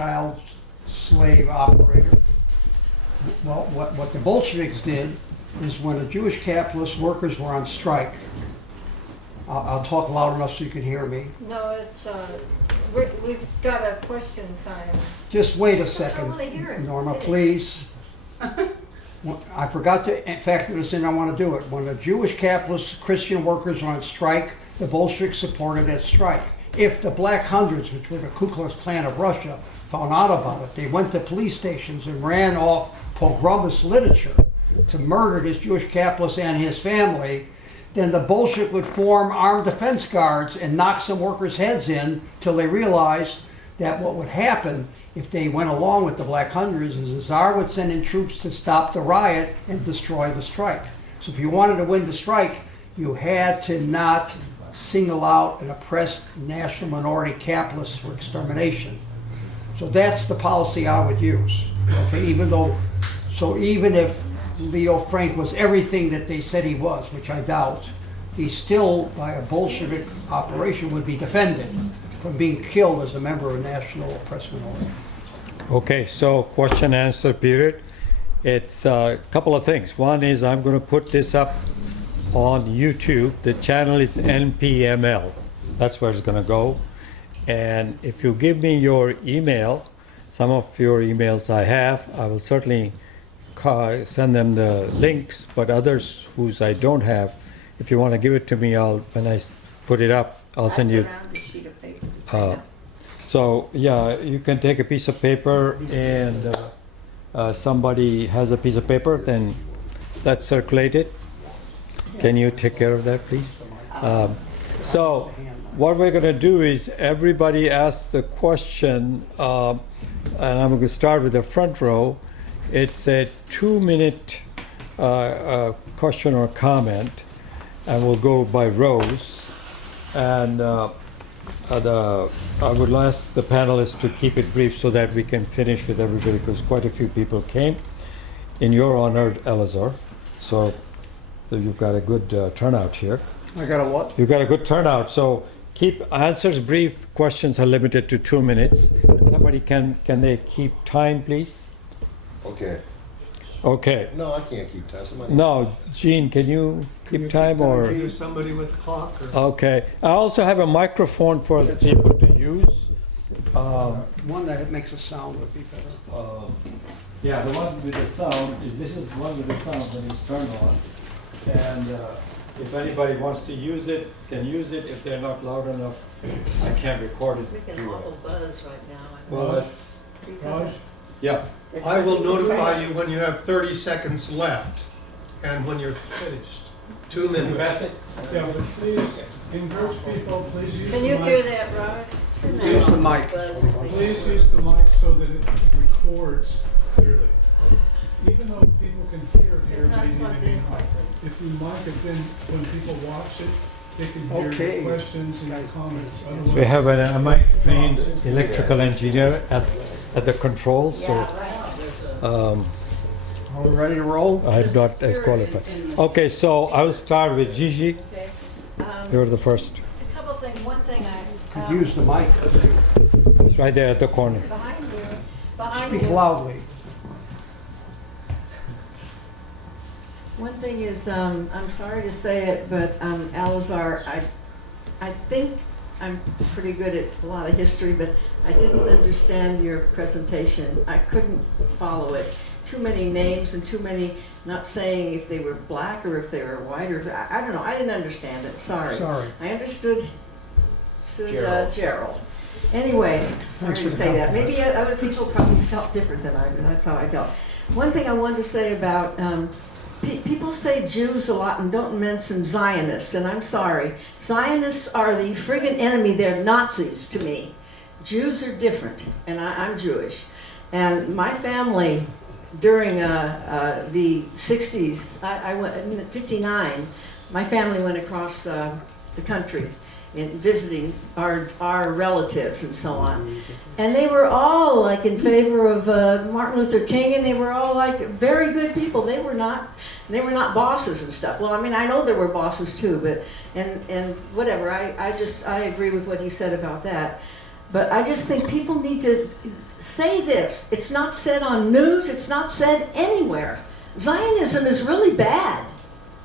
child slave operator. Well, what the Bolsheviks did is when the Jewish capitalist workers were on strike, I'll talk loud enough so you can hear me. No, it's, we've got a question time. Just wait a I second, want to hear it. Norma, please. I forgot to factor this in, I want to do it. When the Jewish capitalist Christian workers were on strike, the Bolsheviks supported that strike. If the Black Hundreds, which were the Ku Klux Klan of Russia, found out about it, they went to police stations and ran off pogromist literature to murder this Jewish capitalist and his family, then the Bolshevik would form armed defense guards and knock some workers' heads in till they realized that what would happen if they went along with the Black Hundreds is the Tsar would send in troops to stop the riot and destroy the strike. So if you wanted to win the strike, you had to not single out an oppressed national minority capitalist for extermination. So that's the policy I would use. Okay, even if Leo Frank was everything that they said he was, which I doubt, he still, by a Bolshevik operation, would be defended from being killed as a member of a national oppressed minority. Okay, so question answer period. It's a couple of things. One is I'm going to put this up on YouTube. The channel is NPML. That's where it's going to go. And if you give me your email, some of your emails I have, I will certainly send them the links, but others whose I don't have, if you want to give it to me, when I put it up, I'll send you. A sheet of paper to sign up. So yeah, you can take a piece of paper and somebody has a piece of paper, then let's circulate it. Can you take care of that, please? So what we're going to do is everybody asks a question, and I'm going to start with the front row. It's a 2-minute question or comment, and we'll go by rows. And I would ask the panelists to keep it brief so that we can finish with everybody, because quite a few people came in your honor, Elazar. So you've got a good turnout here. I got a what? You've got a good turnout. So keep answers brief. Questions are limited to 2 minutes. And somebody can they keep time, please? Okay. Okay. No, I can't keep time. Somebody No, Gene, can you keep time or? Is somebody with a clock or? Okay. I also have a microphone for the people to use. One that makes a sound would be better. Yeah, the one with the sound, this is one with the sound when it's turned on. And if anybody wants to use it, can use it. If they're not loud enough, I can't record it. It's making an awful buzz right now. Well, that's, Raj, yeah. I will notify you when you have 30 seconds left and when you're finished. 2 minutes. Yeah, but please encourage people, please use the Can mic. you hear that, Robert? Turn that Use the off. mic. Buzz, please. Please use the mic so that it records clearly. Even though people can hear it here, It's not maybe plugged they may in not. correctly. If you mic it, then when people watch it, they can hear Okay. your questions and your comments. We have a mic-trained electrical engineer at the controls, so Are we ready to roll? I'm not as qualified. Okay, so I'll start with Gigi. Okay. You're the first. A couple of things. One thing Could use the mic. It's right there at the corner. behind Speak you. loudly. One thing is, I'm sorry to say it, but Elazar, I think I'm pretty good at a lot of history, but I didn't understand your presentation. I couldn't follow it. Too many names and too many, not saying if they were black or if they were white or I don't know. I didn't understand it. Sorry. Sorry. I understood Gerald. Gerald. Anyway, sorry Thanks for to the say that. compliment. Maybe other people probably felt different than I did. That's how I felt. One thing I wanted to say about people say Jews a lot and don't mention Zionists, and I'm sorry. Zionists are the friggin' enemy. They're Nazis to me. Jews are different, and I'm Jewish. And my family, during the 60s, I went in 59, my family went across the country in visiting our relatives and so on. And they were all like in favor of Martin Luther King, and they were all like very good people. They were not bosses and stuff. Well, I mean, I know there were bosses too, but and whatever. I agree with what he said about that. But I just think people need to say this. It's not said on news. It's not said anywhere. Zionism is really bad.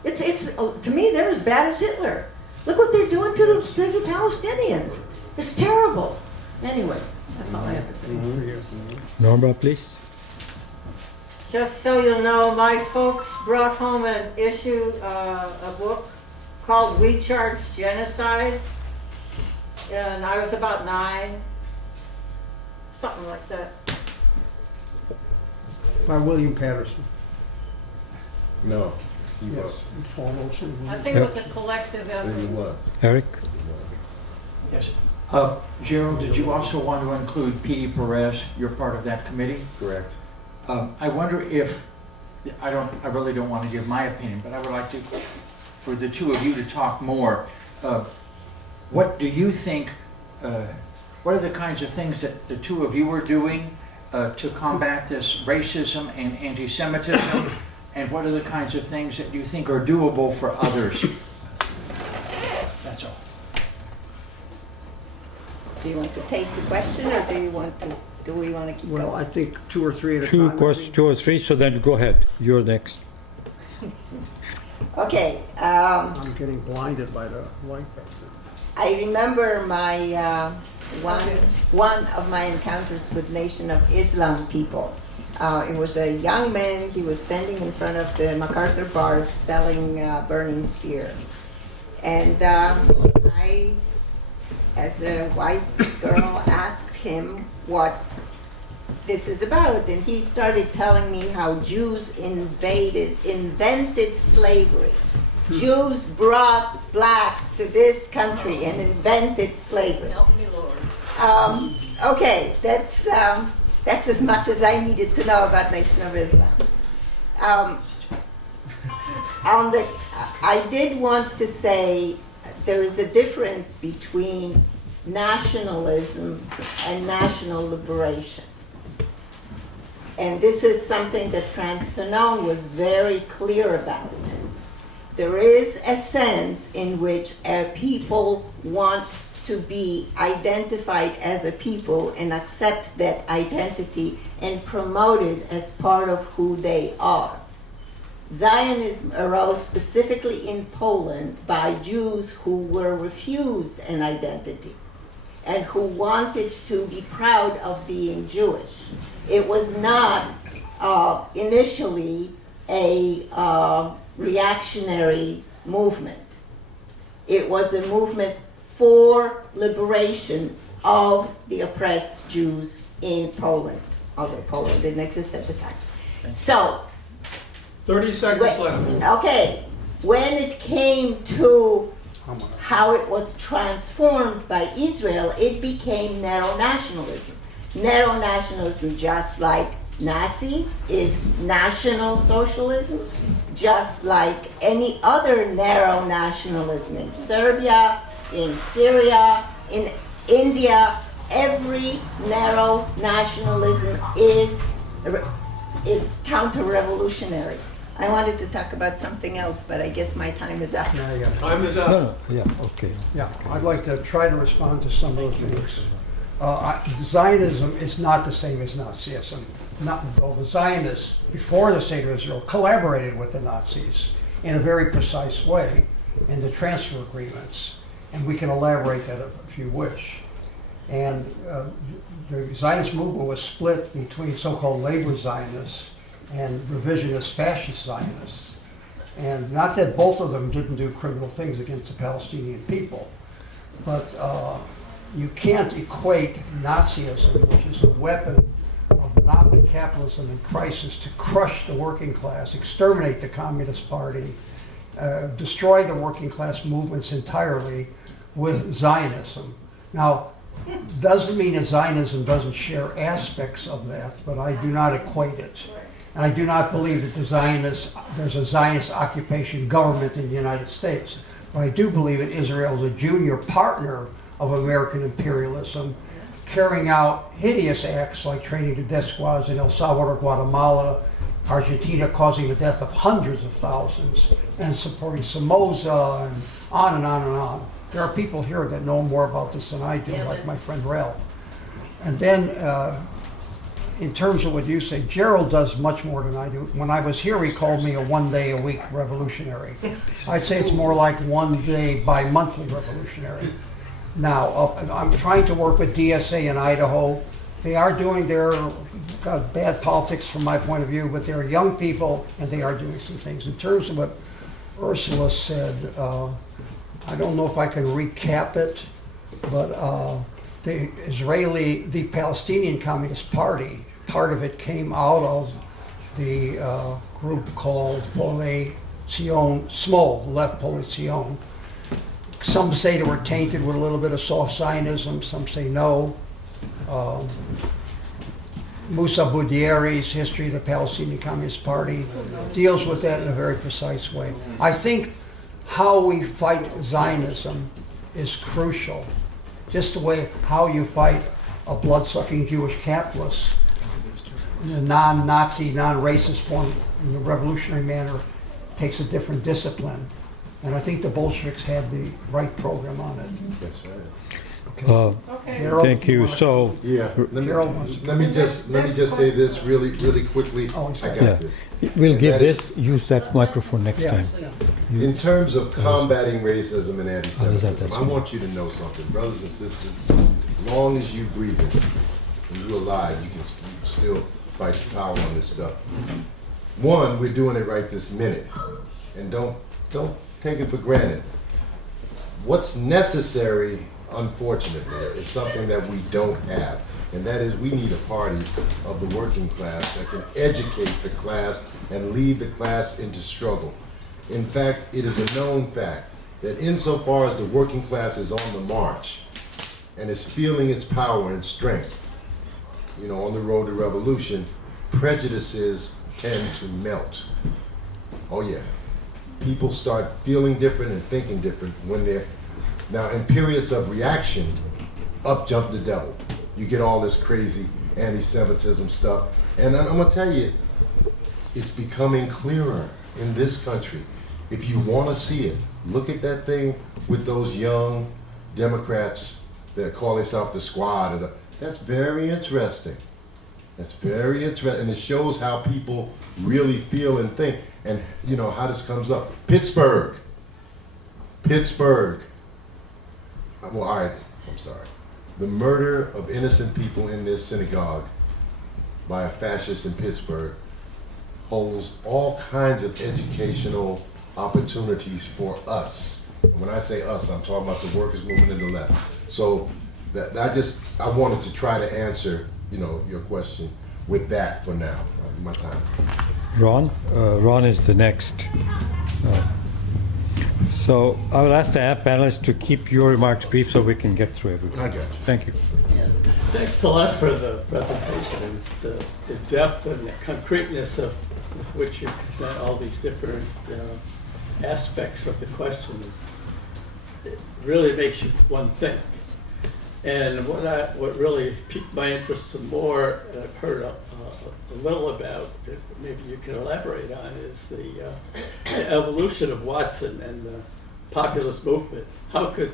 It's to me, they're as bad as Hitler. Look what they're doing to the Palestinians. It's terrible. Anyway, that's all I have to say. Norma, please. Just so you know, my folks brought home an issue, a book called We Charge Genocide. And I was about 9. Something like that. By William Patterson. No, he was. Yes. And Paul Olson. I think it was a collective He effort. was. Eric? Yes. Gerald, did you also want to include Petey Perez? You're part of that committee. Correct. I wonder if, I really don't want to give my opinion, but I would like to, for the two of you to talk more. What do you think, what are the kinds of things that the two of you are doing to combat this racism and anti-Semitism? And what are the kinds of things that you think are doable for others? That's all. Do you want to take the question, or do we want to keep Well, I going? think 2 or 3 at a time. Two or three, so then go ahead. You're next. Okay, I'm getting blinded by the light back there. I remember my one of my encounters with Nation of Islam people. It was a young man. He was standing in front of the MacArthur bar selling burning spear, and I, as a white girl, asked him what this is about, and he started telling me how Jews invented slavery. Jews brought blacks to this country and invented slavery. Help me, Lord. Okay, that's as much as I needed to know about Nation of Islam. I did want to say there is a difference between nationalism and national liberation. And this is something that Frantz Fanon was very clear about. There is a sense in which our people want to be identified as a people and accept that identity and promote it as part of who they are. Zionism arose specifically in Poland by Jews who were refused an identity and who wanted to be proud of being Jewish. It was not initially a reactionary movement. It was a movement for liberation of the oppressed Jews in Poland, although Poland didn't exist at the time. So, 30 seconds left. okay, when it came to how it was transformed by Israel, it became narrow nationalism. Narrow nationalism, just like Nazis, is National Socialism, just like any other narrow nationalism in Serbia, in Syria, in India. Every narrow nationalism is counter-revolutionary. I wanted to talk about something else, but I guess my time is up. Now you got it. Time is up. No, yeah, okay. Yeah, I'd like to try to respond to some of the things. Zionism is not the same as Nazism. Though the Zionists, before the State of Israel, collaborated with the Nazis in a very precise way in the transfer agreements. And we can elaborate that if you wish. And the Zionist movement was split between so-called labor Zionists and revisionist fascist Zionists. And not that both of them didn't do criminal things against the Palestinian people, but you can't equate Nazism, which is a weapon of monopoly capitalism in crisis, to crush the working class, exterminate the Communist Party, destroy the working class movements entirely, with Zionism. Now, doesn't mean that Zionism doesn't share aspects of that, but I do not equate it. And I do not believe that there's a Zionist occupation government in the United States. But I do believe that Israel is a junior partner of American imperialism, carrying out hideous acts like training the death squads in El Salvador, Guatemala, Argentina, causing the death of hundreds of thousands, and supporting Somoza, and on and on and on. There are people here that know more about this than I do, like my friend Ralph. And then in terms of what you say, Gerald does much more than I do. When I was here, he called me a one-day-a-week revolutionary. I'd say it's more like one-day bi-monthly revolutionary. Now, I'm trying to work with DSA in Idaho. They are doing their bad politics from my point of view, but they're young people and they are doing some things. In terms of what Ursula said, I don't know if I can recap it, but the Palestinian Communist Party, part of it came out of the group called Polei Zion, SMO, Left Polei Zion. Some say they were tainted with a little bit of soft Zionism, some say no. Musa Boudieri's History of the Palestinian Communist Party deals with that in a very precise way. I think how we fight Zionism is crucial. Just the way how you fight a blood-sucking Jewish capitalist in a non-Nazi, non-racist form, in a revolutionary manner, takes a different discipline. And I think the Bolsheviks had the right program on it. That's right. Gerald, Thank you. So, Yeah, Gerald wants let me just say this really quickly. Oh, I sorry. got yeah, this. we'll And give that this, use that microphone next Yeah. time. In terms of combating racism and that's anti-Semitism, I one. want you to know something, brothers and sisters. As long as you breathing and you're alive, you can still fight the power on this stuff. One, we're doing it right this minute, and don't take it for granted. What's necessary, unfortunately, is something that we don't have, and that is we need a party of the working class that can educate the class and lead the class into struggle. In fact, it is a known fact that insofar as the working class is on the march and is feeling its power and strength, you know, on the road to revolution, prejudices tend to melt. Oh yeah. People start feeling different and thinking different when they're, now in periods of reaction, up jump the devil. You get all this crazy anti-Semitism stuff. And I'm gonna tell you, it's becoming clearer in this country. If you wanna see it, look at that thing with those young Democrats that call themselves the squad. That's very interesting. That's very interesting, and it shows how people really feel and think, and you know how this comes up. Pittsburgh. Well, I'm sorry. The murder of innocent people in this synagogue by a fascist in Pittsburgh holds all kinds of educational opportunities for us. And when I say us, I'm talking about the workers' movement and the left. So I wanted to try to answer, you know, your question with that for now. My time. Ron is the next. So I will ask the app panelists to keep your remarks brief so we can get through everything. I got you. Thank you. Thanks a lot for the presentation. It's the depth and the concreteness with which you present all these different aspects of the questions. It really makes you one think. And what really piqued my interest some more, and I've heard a little about, that maybe you can elaborate on, is the evolution of Watson and the populist movement. How could,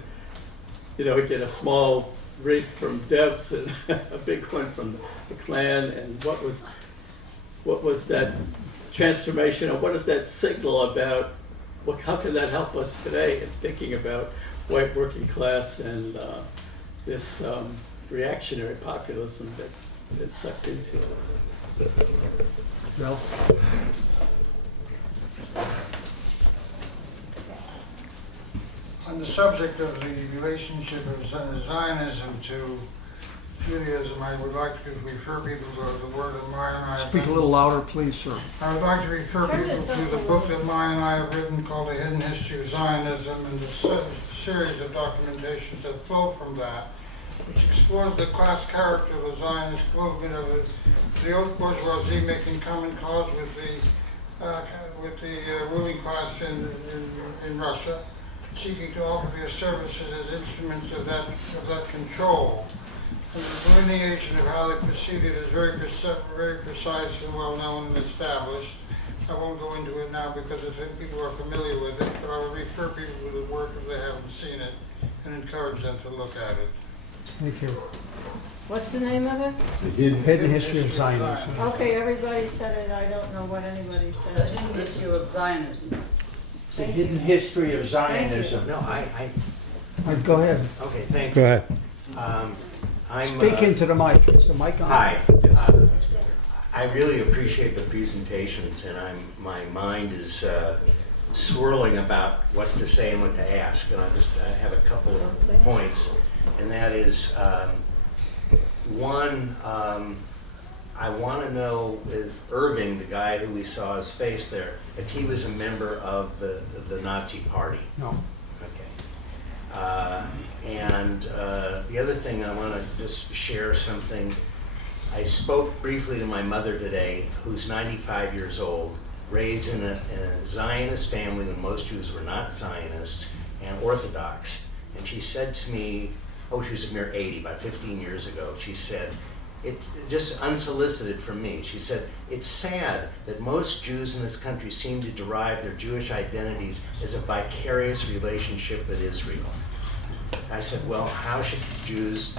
we get a small wreath from Debs and a big one from the Klan, and what was that transformation, or what is that signal about? How can that help us today in thinking about white working class and this reactionary populism that sucked into it? Ralph? On the subject of the relationship of Zionism to Judaism, I would like to refer people to the work that Maya and I have Speak a little louder, please, sir. I would like to refer people to the book that Maya and I have written called The Hidden History of Zionism, and the series of documentations that flow from that, which explores the class character of the Zionist movement, of the old bourgeoisie making common cause with the ruling class in Russia, seeking to offer their services as instruments of that control. And the delineation of how they proceeded is very precise and well known and established. I won't go into it now because I think people are familiar with it, but I will refer people to the work if they haven't seen it and encourage them to look at it. Thank you. What's the name of it? The hidden Hidden History of Zionism. Okay, everybody said it, I don't know what anybody The said. hidden issue of Zionism. The Thank hidden you. history of Thank you. Zionism. No, Go ahead. okay, thank Go you. ahead. I'm, Speak into the mic. Is the mic on? hi. I really appreciate the presentations, and my mind is swirling about what to say and what to ask, and I have a couple of points, and that is, one, I want to know if Irving, the guy who we saw his face there, if he was a member of the Nazi Party. No. Okay. And the other thing, I want to just share something. I spoke briefly to my mother today, who's 95 years old, raised in a Zionist family when most Jews were not Zionists and Orthodox. And she said to me, oh, she was a mere 80, about 15 years ago, she said, it just unsolicited from me, she said, it's sad that most Jews in this country seem to derive their Jewish identities as a vicarious relationship with Israel. I said, well, how should Jews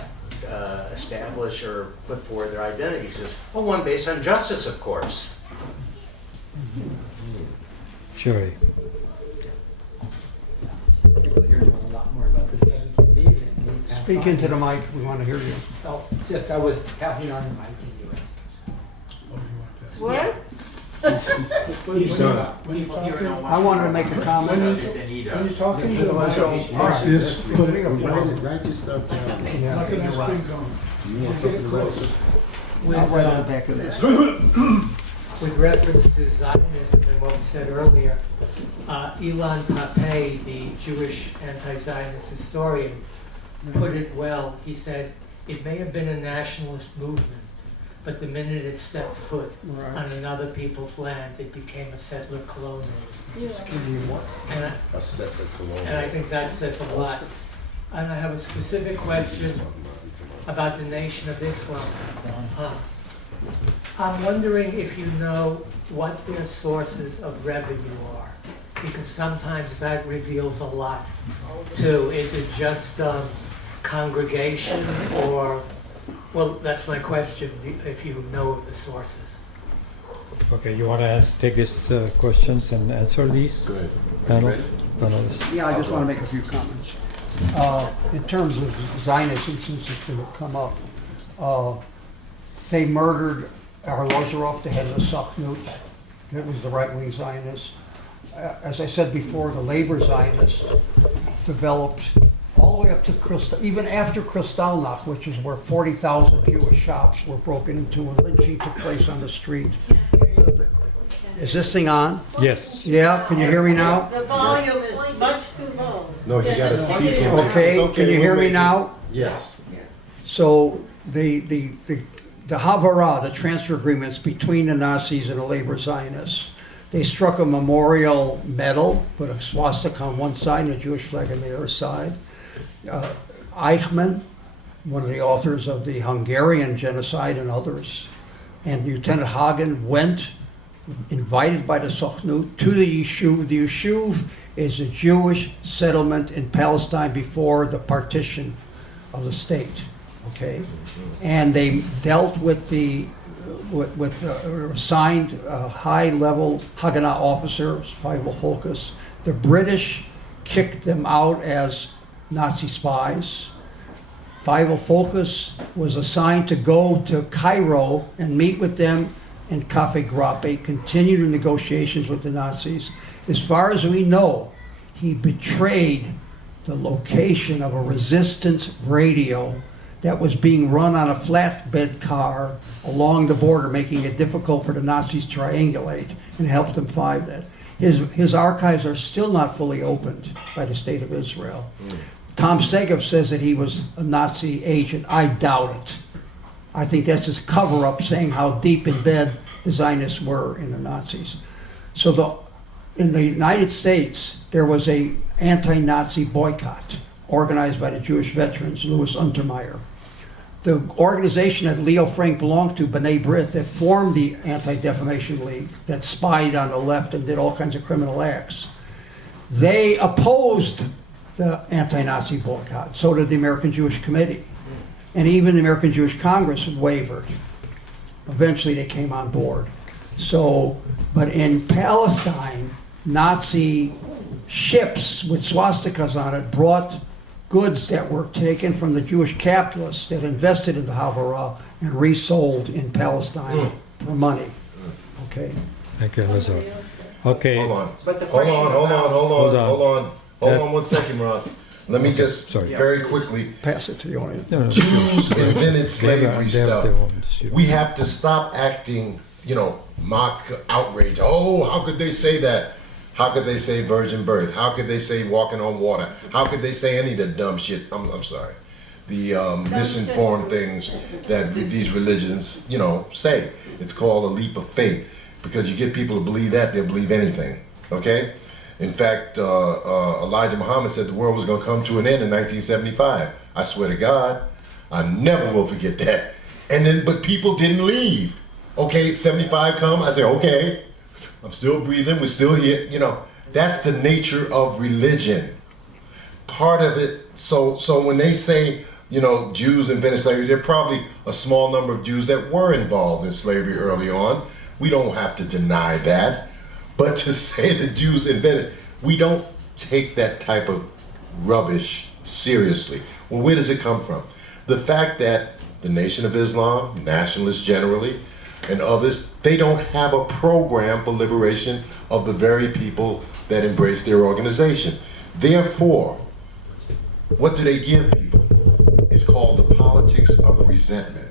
establish or put forward their identity? She says, well, one based on justice, of course. Jerry. People here know a lot more about this than me. Speak into the mic. We want to hear you. Oh, just I was passing on the mic to you. What? He's done. People here know I wanted to make a comment. other than he When you're does. talking to the Write your stuff down. Yeah, Look at you're that right. screen going. You want something to write? I'll write on the back of this. With reference to Zionism and what we said earlier, Ilan Pappé, the Jewish anti-Zionist historian, put it well. He said, it may have been a nationalist movement, but the minute it stepped foot on another people's land, it became a settler colonialism. And A settler colonial. And I think that says a lot. And I have a specific question about the Nation of Islam. I'm wondering if you know what their sources of revenue are, because sometimes that reveals a lot too. Is it just congregation or, well, that's my question, if you know of the sources. Okay, you want to take these questions and answer these? Go ahead. Panel, Ready? panelists. Yeah, I just want to make a few comments. In terms of Zionism, since it's going to come up, they murdered Elazar, the head of the Sochnut. That was the right-wing Zionist. As I said before, the labor Zionists developed all the way up to even after Kristallnacht, which is where 40,000 Jewish shops were broken into and lynching took place on the street. Is this thing on? Yes. Yeah, can you hear me now? The volume is much too low. No, you gotta speak into it. Okay, It's can you hear we'll me make it- now? Yes. So the Havara, the transfer agreements between the Nazis and the labor Zionists, they struck a memorial medal with a swastika on one side and a Jewish flag on the other side. Eichmann, one of the authors of the Hungarian genocide and others, and Lieutenant Hagen went, invited by the Sochnut, to the Yishuv. The Yishuv is a Jewish settlement in Palestine before the partition of the state, okay? And they dealt with assigned high-level Haganah officers, Feivel Focus. The British kicked them out as Nazi spies. Feivel Focus was assigned to go to Cairo and meet with them in Cafe Grappe, continue the negotiations with the Nazis. As far as we know, he betrayed the location of a resistance radio that was being run on a flatbed car along the border, making it difficult for the Nazis to triangulate, and helped them find that. His archives are still not fully opened by the State of Israel. Tom Segev says that he was a Nazi agent. I doubt it. I think that's his cover-up saying how deep in bed the Zionists were in the Nazis. So in the United States, there was a anti-Nazi boycott organized by the Jewish veterans, Louis Untermeyer. The organization that Leo Frank belonged to, B'nai B'rith, that formed the Anti-Defamation League, that spied on the left and did all kinds of criminal acts, they opposed the anti-Nazi boycott. So did the American Jewish Committee. And even the American Jewish Congress wavered. Eventually they came on board. So, but in Palestine, Nazi ships with swastikas on it brought goods that were taken from the Jewish capitalists that invested in the Havurah and resold in Palestine for money. Okay. Thank you, Elazar. Okay. Hold on. But the Hold question on, hold on, about- hold on, Hold on. hold on. Hold That- on 1 second, Ross. Let me just sorry. very quickly, Pass it to the audience. No, no, Jews invented They have slavery stuff. their own issue. We have to stop acting, mock outrage. Oh, how could they say that? How could they say virgin birth? How could they say walking on water? How could they say any of the dumb shit? I'm sorry. The misinformed things that these religions, say. It's called a leap of faith. Because you get people to believe that, they'll believe anything. Okay? In fact, Elijah Muhammad said the world was going to come to an end in 1975. I swear to God, I never will forget that. But people didn't leave. Okay, 75 come, I say, okay, I'm still breathing, we're still here. That's the nature of religion. Part of it, so when they say, Jews invented slavery, there are probably a small number of Jews that were involved in slavery early on. We don't have to deny that. But to say the Jews invented, we don't take that type of rubbish seriously. Well, where does it come from? The fact that the Nation of Islam, nationalists generally, and others, they don't have a program for liberation of the very people that embrace their organization. Therefore, what do they give people? It's called the politics of resentment.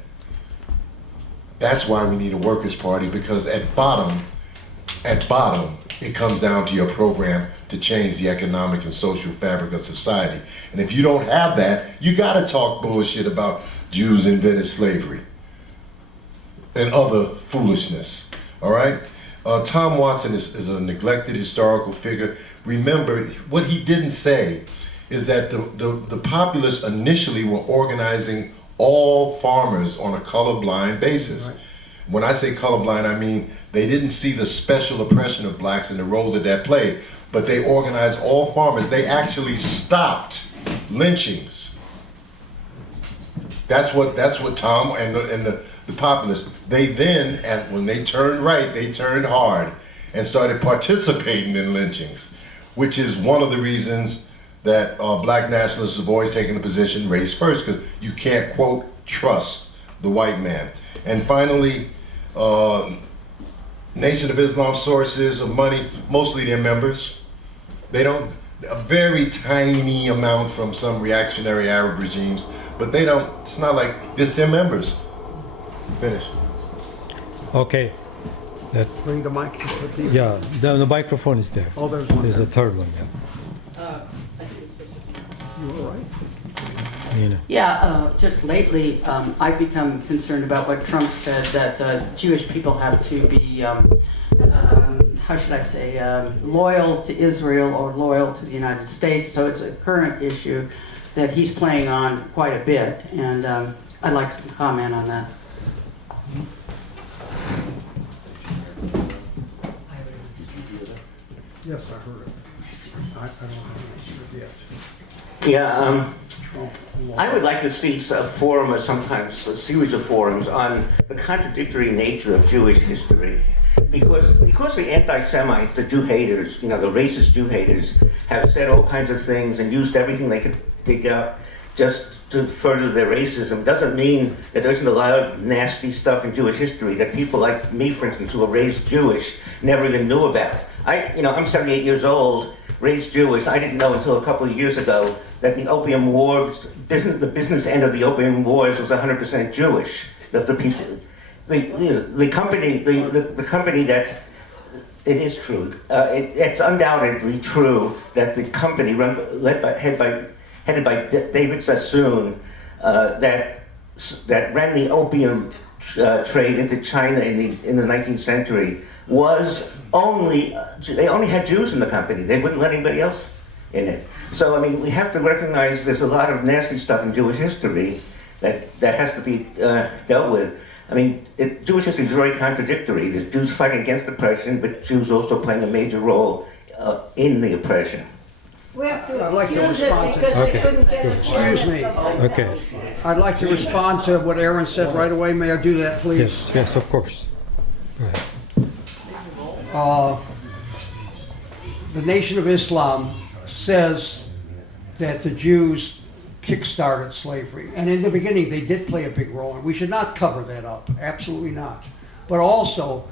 That's why we need a workers' party, because at bottom, it comes down to your program to change the economic and social fabric of society. And if you don't have that, you gotta talk bullshit about Jews invented slavery and other foolishness, all right? Tom Watson is a neglected historical figure. Remember, what he didn't say is that the populists initially were organizing all farmers on a colorblind basis. Right. When I say colorblind, I mean they didn't see the special oppression of blacks and the role that played, but they organized all farmers. They actually stopped lynchings. That's what Tom and the populists, they then, when they turned right, they turned hard and started participating in lynchings, which is one of the reasons that black nationalists have always taken the position race first, because you can't, quote, trust the white man. And finally, Nation of Islam sources of money, mostly their members. They don't, a very tiny amount from some reactionary Arab regimes, but they don't, it's not like, it's their members. Finish. Okay. Bring the mic to the Yeah, the microphone is there. Oh, there's one. There's a third one, You all right? Nina. Yeah, just lately, I've become concerned about what Trump said, that Jewish people have to be, how should I say, loyal to Israel or loyal to the United States. So it's a current issue that he's playing on quite a bit, and I'd like some comment on that. Yes, I heard it. I don't have it yet. Yeah, I would like to see a forum, or sometimes a series of forums on the contradictory nature of Jewish history. Because the anti-Semites, the Jew haters, the racist Jew haters, have said all kinds of things and used everything they could dig up just to further their racism, doesn't mean that there isn't a lot of nasty stuff in Jewish history that people like me, for instance, who are raised Jewish, never even knew about. I'm 78 years old, raised Jewish. I didn't know until a couple of years ago that the Opium Wars, the business end of the Opium Wars was 100% Jewish. That the people, the company that, it is true. It's undoubtedly true that the company headed by David Sassoon that ran the opium trade into China in the 19th century was they only had Jews in the company. They wouldn't let anybody else in it. So, we have to recognize there's a lot of nasty stuff in Jewish history that has to be dealt with. Jewish history is very contradictory. There's Jews fighting against oppression, but Jews also playing a major role in the oppression. We have to I'd like to excuse it respond to- because they Okay, couldn't get good. a Excuse me. Okay. I'd like to respond to what Aaron said right away. May I do that, please? Yes, yes, of course. Go ahead. The Nation of Islam says that the Jews kick-started slavery. And in the beginning, they did play a big role. And we should not cover that up. Absolutely not. But also,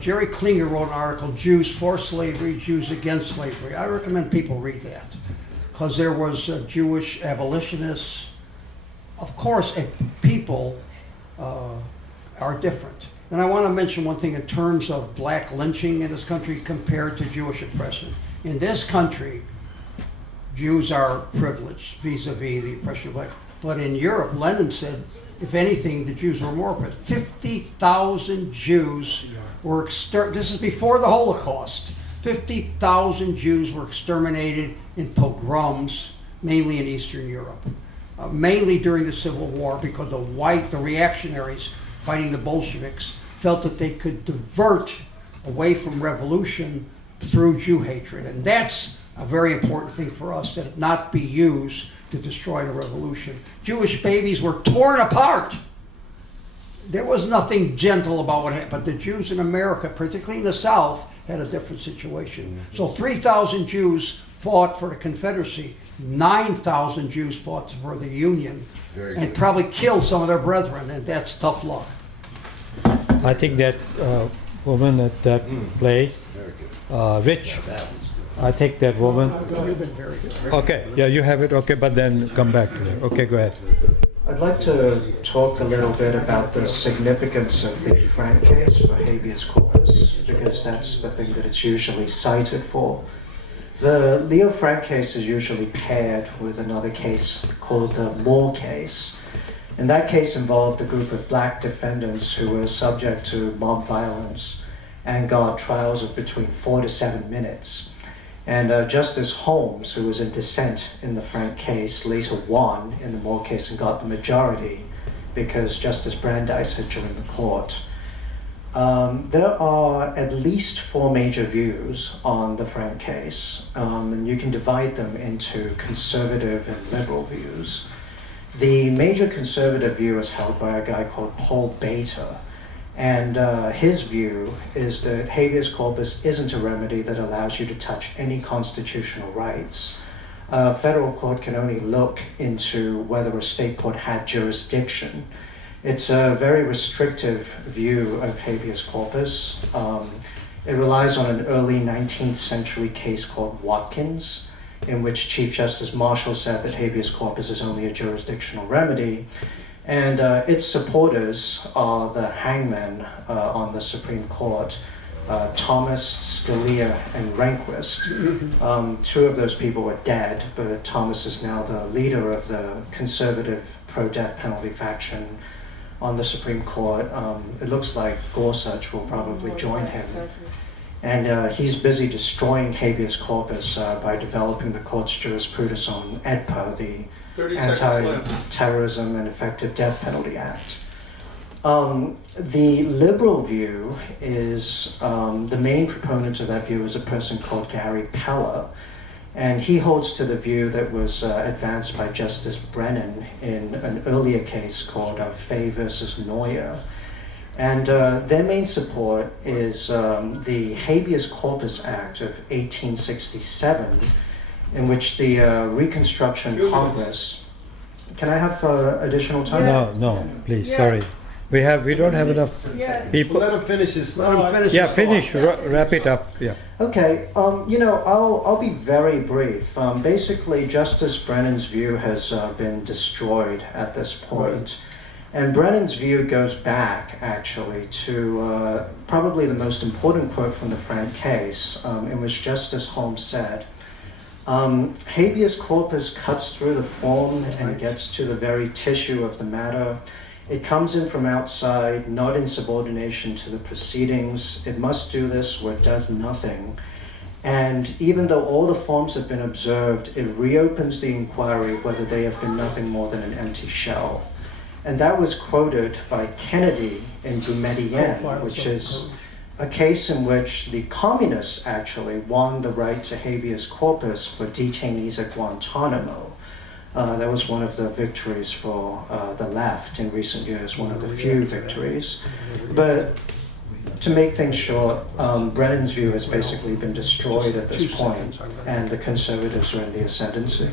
Jerry Klinger wrote an article, Jews for Slavery, Jews Against Slavery. I recommend people read that. Because there was Jewish abolitionists. Of course, people are different. And I want to mention one thing in terms of black lynching in this country compared to Jewish oppression. In this country, Jews are privileged vis-a-vis the oppression of black. But in Europe, Lenin said, if anything, the Jews were more oppressed. 50,000 Jews were exterminated. This is before the Holocaust. 50,000 Jews were exterminated in pogroms, mainly in Eastern Europe. Mainly during the Civil War, because the reactionaries fighting the Bolsheviks felt that they could divert away from revolution through Jew hatred. And that's a very important thing for us, that it not be used to destroy the revolution. Jewish babies were torn apart. There was nothing gentle about what happened. But the Jews in America, particularly in the South, had a different situation. So 3,000 Jews fought for the Confederacy. 9,000 Jews fought for the Union. And probably killed some of their brethren, and that's tough luck. I think that woman at that place, Rich, I think that woman. You've been very good. Okay, yeah, you have it. Okay, but then come back to her. Okay, go ahead. I'd like to talk a little bit about the significance of the Frank case for habeas corpus, because that's the thing that it's usually cited for. The Leo Frank case is usually paired with another case called the Moore case. And that case involved a group of black defendants who were subject to mob violence and got trials of between 4 to 7 minutes. And Justice Holmes, who was in dissent in the Frank case, later won in the Moore case and got the majority because Justice Brandeis had joined the court. There are at least 4 major views on the Frank case, and you can divide them into conservative and liberal views. The major conservative view is held by a guy called Paul Bater, and his view is that habeas corpus isn't a remedy that allows you to touch any constitutional rights. A federal court can only look into whether a state court had jurisdiction. It's a very restrictive view of habeas corpus. It relies on an early 19th century case called Watkins, in which Chief Justice Marshall said that habeas corpus is only a jurisdictional remedy. And its supporters are the hangmen on the Supreme Court, Thomas, Scalia, and Rehnquist. 2 of those people were dead, but Thomas is now the leader of the conservative pro-death penalty faction on the Supreme Court. It looks like Gorsuch will probably join him. And he's busy destroying habeas corpus by developing the court's jurisprudence on AEDPA, the Anti-Terrorism and Effective Death Penalty Act. The liberal view is, the main proponent of that view is a person called Gary Peller, and he holds to the view that was advanced by Justice Brennan in an earlier case called Fay versus Neuer. And their main support is the Habeas Corpus Act of 1867, in which the Reconstruction Congress... Can I have additional time? No, please, sorry. We don't have enough people. Let him finish his thought. Yeah, finish, wrap it up, yeah. Okay, I'll be very brief. Basically, Justice Brennan's view has been destroyed at this point. Right. And Brennan's view goes back, actually, to probably the most important quote from the Frank case, in which Justice Holmes said, habeas corpus cuts through the form and gets to the very tissue of the matter. It comes in from outside, not in subordination to the proceedings. It must do this where it does nothing. And even though all the forms have been observed, it reopens the inquiry whether they have been nothing more than an empty shell. And that was quoted by Kennedy in Boumediene, which is a case in which the communists actually won the right to habeas corpus for detainees at Guantanamo. That was one of the victories for the left in recent years, one of the few victories. But to make things short, Brennan's view has basically been destroyed at this point, and the conservatives are in the ascendancy.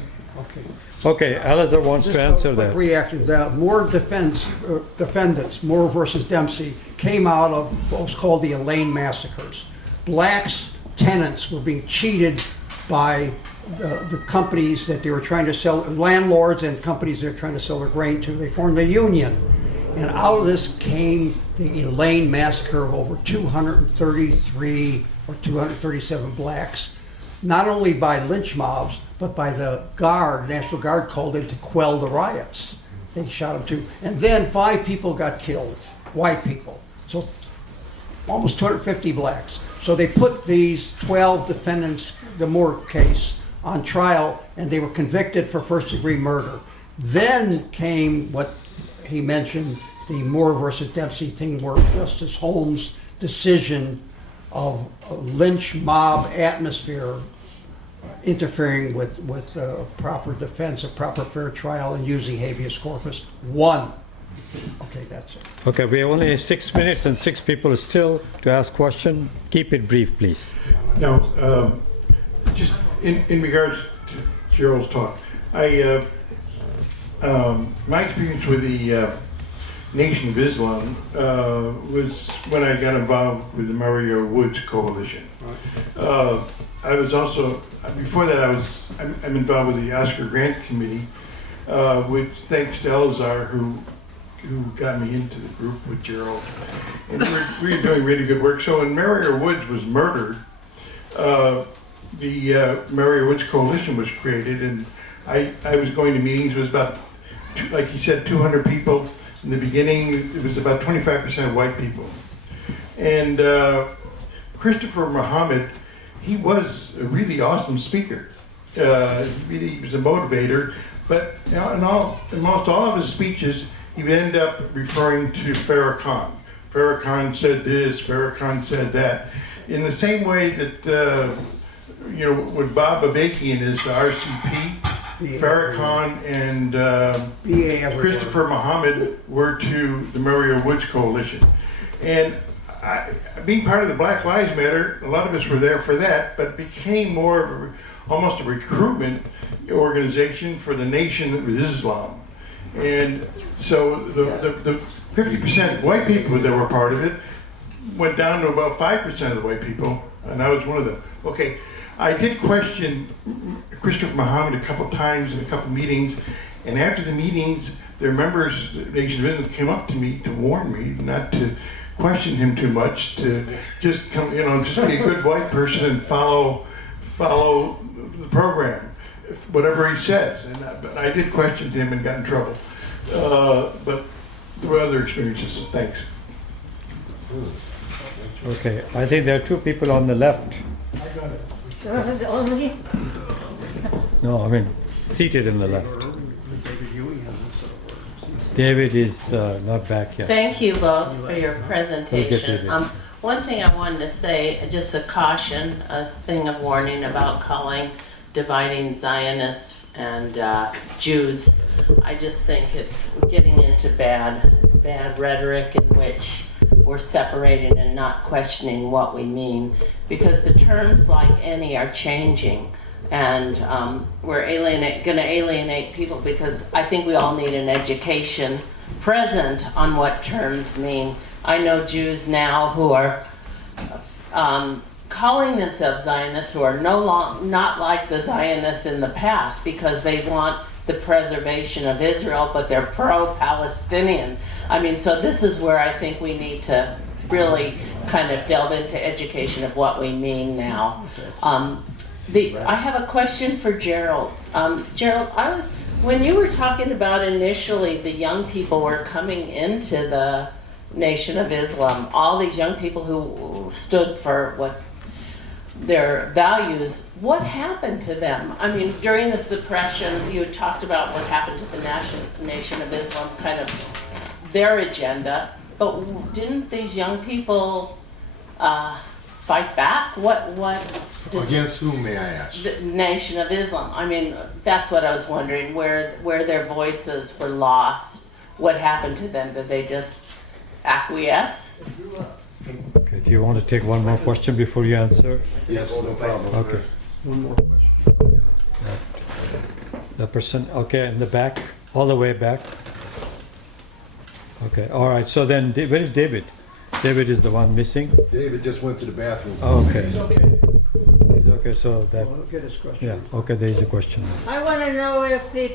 Okay, Elazar wants to answer Quick that. reaction to that. More defendants, Moore versus Dempsey, came out of what was called the Elaine massacres. Blacks, tenants, were being cheated by the companies that they were trying to sell, landlords and companies they were trying to sell their grain to. They formed a union. And out of this came the Elaine massacre of over 233 or 237 blacks, not only by lynch mobs, but by the Guard, National Guard called in to quell the riots. They shot them too. And then 5 people got killed, white people. So almost 250 blacks. So they put these 12 defendants, the Moore case, on trial, and they were convicted for first-degree murder. Then came what he mentioned, the Moore versus Dempsey thing, where Justice Holmes' decision of a lynch mob atmosphere interfering with proper defense, a proper fair trial, and using habeas corpus won. Okay, that's it. Okay, we only have 6 minutes and 6 people still to ask question. Keep it brief, please. Now, just in regards to Gerald's talk, my experience with the Nation of Islam was when I got involved with the Mario Woods Coalition. I was also, before that, I'm involved with the Oscar Grant Committee, which thanks to Elazar, who got me into the group with Gerald. And we were doing really good work. So when Mario Woods was murdered, the Mario Woods Coalition was created, and I was going to meetings. It was about, like he said, 200 people. In the beginning, it was about 25% white people. And Christopher Muhammad, he was a really awesome speaker. He was a motivator, but in almost all of his speeches, he would end up referring to Farrakhan. Farrakhan said this, Farrakhan said that. In the same way that, with Bob Abakian is the RCP, Farrakhan and Christopher Muhammad were to the Mario Woods Coalition. And being part of the Black Lives Matter, a lot of us were there for that, but it became more of almost a recruitment organization for the Nation of Islam. And so the 50% white people that were part of it went down to about 5% of the white people, and I was one of them. Okay, I did question Christopher Muhammad a couple times in a couple meetings, and after the meetings, their members, the Nation of Islam, came up to me to warn me not to question him too much, to just come, just be a good white person and follow the program, whatever he says. And but I did question him and got in trouble. But there were other experiences. Thanks. Okay, I think there are 2 people on the left. Only? No, I mean, seated in the left. David is not back yet. Thank you both for your presentation. David. One thing I wanted to say, just a caution, a thing of warning about dividing Zionists and Jews. I just think it's getting into bad rhetoric in which we're separating and not questioning what we mean, because the terms like any are changing, and we're going to alienate people, because I think we all need an education present on what terms mean. I know Jews now who are calling themselves Zionists who are not like the Zionists in the past, because they want the preservation of Israel, but they're pro-Palestinian. I mean, so this is where I think we need to really kind of delve into education of what we mean now. I have a question for Gerald. Gerald, when you were talking about initially the young people were coming into the Nation of Islam, all these young people who stood for what their values, what happened to them? I mean, during the suppression, you had talked about what happened to the Nation of Islam, kind of their agenda, but didn't these young people fight back? What Against whom, may I ask? the Nation of Islam? I mean, that's what I was wondering, where their voices were lost. What happened to them? Did they just acquiesce? Okay, do you want to take one more question before you answer? Yes, no problem. Okay. One more question. The person, okay, in the back, all the way back. Okay, all right, so then, where is David? David is the one missing? David just went to the bathroom. Okay. It's okay. He's okay, so that, Well, get his question. yeah, okay, there is a question. I want to know if the